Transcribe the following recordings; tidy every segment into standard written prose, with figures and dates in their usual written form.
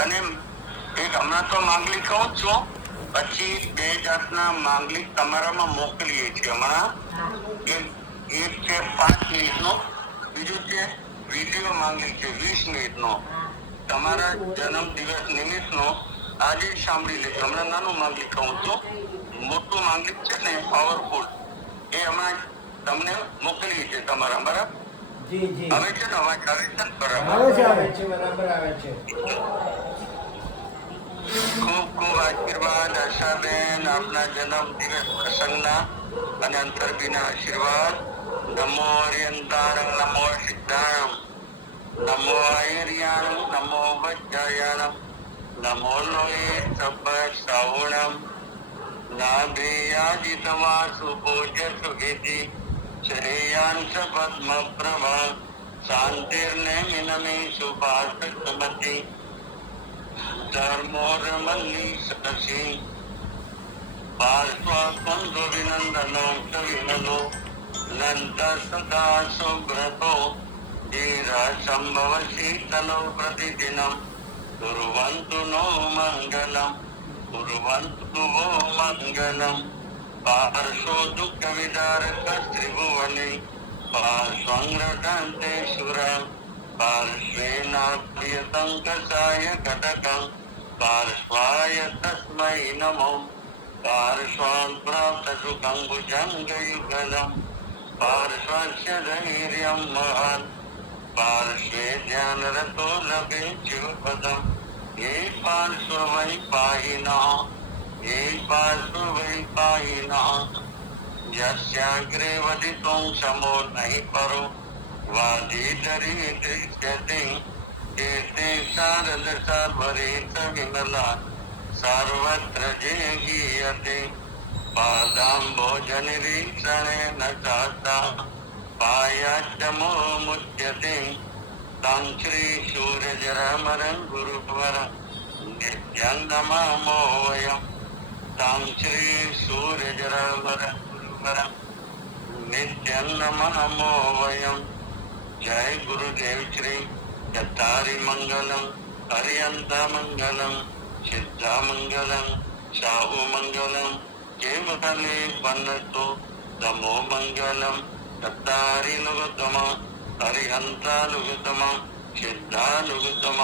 અને એક હમણાં તો માંગલિક કહું છું, પછી 2 જાતના માંગલિક તમારામાં મોકલીએ છીએ હમણાં. એક છે 5 મિનિટનો, બીજું છે વિડીયો માંગલિક છે 20 મિનિટનો. તમારા જન્મ દિવસ નિમિત્તનો આજે સાંભળી લેજો. હમણાં નાનું માંગલિક કહું છું, મોટું માંગલિક છે ને પાવરફુલ, એ હમણાં તમને મોકલીએ છીએ તમારા. બરાબર? આવે છે ને અવાજ? આવે છે ને? બરાબર આવે છે. ખૂબ ખૂબ આશીર્વાદ આશાબેન, આપના જન્મ દિવસ પ્રસંગના અને અંતરબીના આશીર્વાદ. નમો હરિયંતારં, નમો સિદ્ધાણમ, નમો આયર્યાણમ, નમો વજ્જાયાણમ, નમો લોહે સબ શ્રાવણમ, નાભેયાજિતવા સુપૂજ્ય વિધિ શ્રેયાંશ પદ્મ પ્રભા શાંતિર્ને મિનમે સુભાષમતિ ધર્મોરમલ્લી સસી પાર્શ્વકુંજો વિનંદનો વિનલો નંત સદા સુબ્રતો ધીરા સંભવ શીતલો પ્રતિદિનમ કુર્વન્તુ નો મંગલમ, કુર્વન્તુ વો મંગલમ. પાર્શ્વો દુઃખ વિદારક ત્રિભુવને પાર્શ્વંગ્રટંતે સુરમ પાર્શ્વેના પ્રિયતંકસાય ઘટકં પાર્શ્વાય તસ્મૈ નમો પાર્શ્વાન પ્રાપ્ત સુખં ભુજંગયુગલમ પાર્શ્વસ્ય ધૈર્યં મહાન પાર્શ્વે ધ્યાનરતો લભે ચિવપદમ ये पार्श्व वै पायिनः, ये पार्श्व वै पायिनः, यस्याग्रे वदितुं समो नहि परो वादितरि दृश्यते केते शारद सर्वरेत विमला सर्वत्र जे गीयते पादाम्भोजनिरीक्षणेन चाता पायाच्चमो मुच्यते तं श्री सूर्यजरमरं गुरुवर नित्यं नमामो वयं तं श्री सूर्यजरमरं गुरुवर नित्यं नमामो वयं. जय गुरुदेव श्री दत्तारि मंगलम, हरियंता मंगलम, सिद्धा मंगलम, शाहु मंगलम, केवले पन्नतो तमो मंगलम, दत्तारि नुगतम, हरिहंता नुगतम, सिद्धा नुगतम,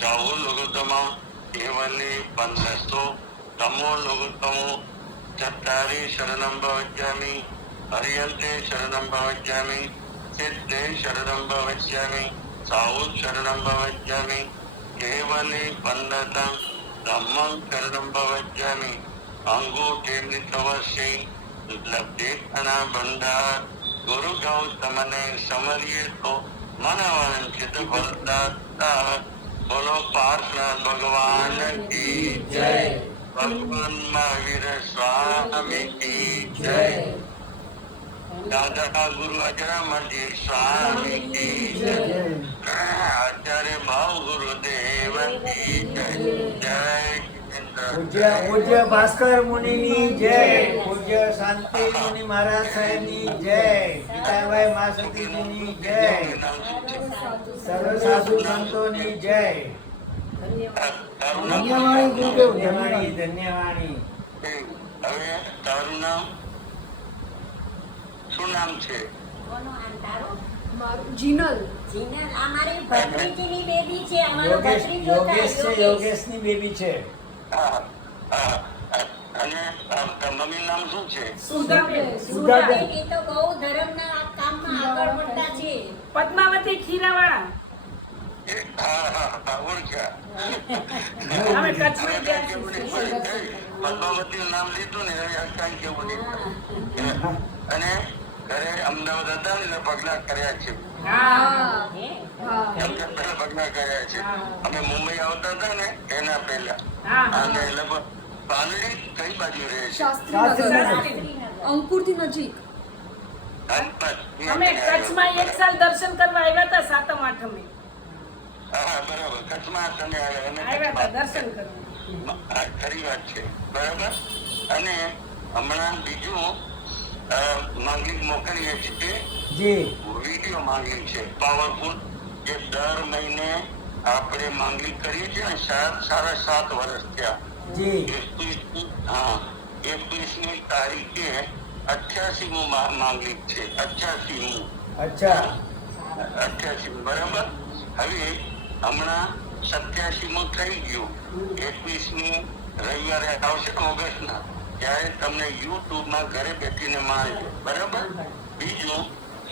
शाहु नुगतम, केवले पन्नतो तमो नुगतमो. चत्तारि शरणं भवज्जामि, हरियन्ते शरणं भवज्जामि, सिद्धे शरणं भवज्जामि, साहु शरणं भवज्जामि, केवले पन्नतं धम्मं शरणं भवज्जामि. अंगूठे लब्धे घना भंडार गुरु गौतमने समरिये तो मनवांछित फलदाता. बोलो पार्श्वनाथ भगवान की जय, भगवान महावीर स्वामी की जय, दादा गुरु अजरामरजी स्वामी की जय, आचार्य भाव गुरुदेव की जय. जय પૂજ્ય ભાસ્કર મુનિની જય, પૂજ્ય શાંતિ મુનિ મહારાજ સાહેબની જય, પિતાભાઈ મા સતીજીની જય, સર્વ સાધુ સંતોની જય. ધન્યવાણી ગુરુદેવ, ધન્યવાણી ધન્યવાણી. હવે તારું નામ શું નામ છે? જીનલ. આ મારી ભત્રીજીની બેબી છે. અમારો ભત્રીજો યોગેશ છે, યોગેશની બેબી છે. અને મમ્મી નામ શું છે? સુધાબેન. એ તો બહુ ધર્મના કામમાં આગળ વધતા છે. પદ્માવતી ખીરાવાળા. અમે કચ્છમાં ગયા છીએ. પદ્માવતી નામ લીધું ને કઈ કેવું નહીં. અને ઘરે અમદાવાદ હતા ને પગલા કર્યા છે, પગલા કર્યા છે. અમે મુંબઈ આવતા હતા ને એના પહેલા. અને લગભગ પાલડી કઈ બાજુ રહે છે? અંકુરથી નજીક. અમે કચ્છમાં એક સાલ દર્શન કરવા આવ્યા હતા સાતમ આઠમે. હા બરાબર, કચ્છમાં તમે આવ્યા હતા દર્શન કરવા. ખરી વાત છે, બરાબર. અને હમણાં બીજું માંગલિક મોકલીએ છીએ. જી વિડીયો માંગલિક છે પાવરફુલ, જે દર મહિને આપણે માંગલિક કરીએ છીએ ને. સાડા 7 વર્ષ થયા. જી 21મી તારીખે 88મું માંગલિક છે. 88મું. અચ્છા 88 બરાબર. હવે હમણાં 87મું થઈ ગયું. 21મી રવિવારે આવશે ને ઓગસ્ટના, ત્યારે તમને યુટ્યુબમાં ઘરે બેઠીને માણજો. બરાબર. બીજું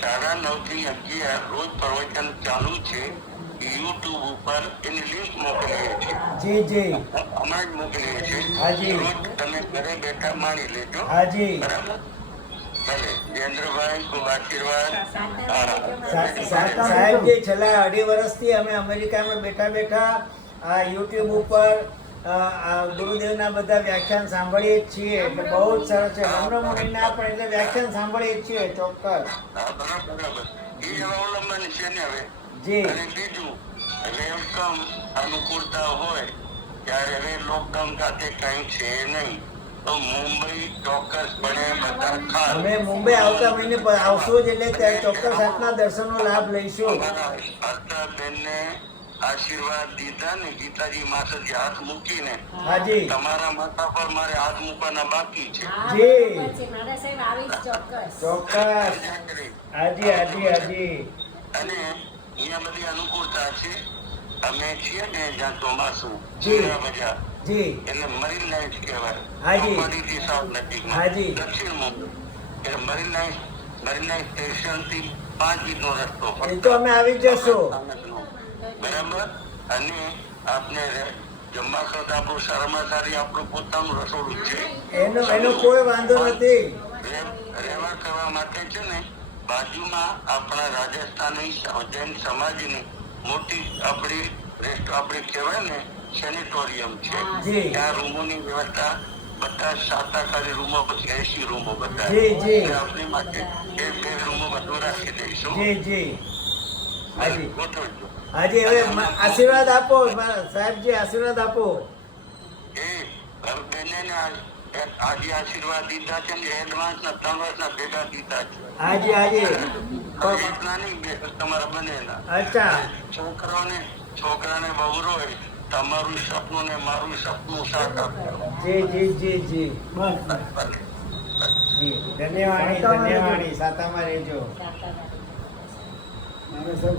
9:30 થી 11 રોજ પ્રવચન ચાલુ છે યુટ્યુબ ઉપર. એની લિંક મોકલીએ છીએ. જી જી હમણાં જ મોકલીએ છીએ. હાજી. રોજ તમે ઘરે બેઠા માણી લેજો. હાજી. બરાબર. ભલે જયેન્દ્રભાઈ, ખૂબ આશીર્વાદ. સાહેબજી, છેલ્લા 2.5 વર્ષથી અમે અમેરિકામાં બેઠા બેઠા આ યુટ્યુબ ઉપર આ ગુરુદેવના બધા વ્યાખ્યાન સાંભળીએ જ છીએ. એટલે બહુ જ સરસ છે. ગમનો મુનિના પણ એટલે વ્યાખ્યાન સાંભળીએ જ છીએ. ચોક્કસ. બરાબર. એ અવલંબન છે ને હવે. જી અને બીજું, વેલકમ અનુકૂળતા હોય ત્યારે હવે લોકડાઉન સાથે કઈ છે નહીં, તો મુંબઈ ચોક્કસપણે બધા ખાસ. અમે મુંબઈ આવતા મહિને આવશું જ, એટલે ત્યારે ચોક્કસ આપના દર્શનનો લાભ લઈશું. અમારા હર્ષાબેનને આશીર્વાદ દીધા ને, ગીતાજી માતાજી હાથ મૂકીને. હાજી તમારા માથા પર મારે હાથ મૂકવાના બાકી છે. જી. મારા સાહેબ આવીશ ચોક્કસ. ચોક્કસ. હાજી હાજી હાજી. અને અહીંયા બધી અનુકૂળતા છે. અમે છીએ ને જ્યાં ચોમાસું જી. બજાર, જી એટલે મરીન લાઈન્સ કહેવાય. હાજી. ચોપાટીથી સાઉથ નજીકમાં. હાજી. દક્ષિણ મુંબઈ. એટલે મરીન લાઈન સ્ટેશન થી 5 મિનિટનો રસ્તો. એ તો અમે આવી જશું. બરાબર. અને આપને જમવા કરતા આપણું સારામાં સારી આપણું પોતાનું રસોડું છે. એનો કોઈ વાંધો નથી. રહેવા કરવા માટે છે ને, બાજુમાં આપણા રાજસ્થાની જૈન સમાજની મોટી આપણી કહેવાય ને સેનેટોરિયમ છે. જી. ત્યાં રૂમોની વ્યવસ્થા બધા શાકાહારી રૂમો, પછી 80 રૂમો બધા. જી, જી. આપણી માટે 2 રૂમો બધું રાખી દઈશું. જી જી હાજી ગોઠવજો. હાજી. હવે આશીર્વાદ આપો સાહેબજી, આશીર્વાદ આપો. એ બેને આજે આશીર્વાદ દીધા છે ને, એડવાન્સના 3 વર્ષના ભેગા દીધા છે. હાજી હાજી. એટલા નહીં, તમારા બંનેના. અચ્છા છોકરાને બહુ હોય, તમારું સપનું ને મારું સપનું સાથ આપજો. જી જી જી જી જી. ધન્યવાદ. સાતામાં રહેજો. સાહેબ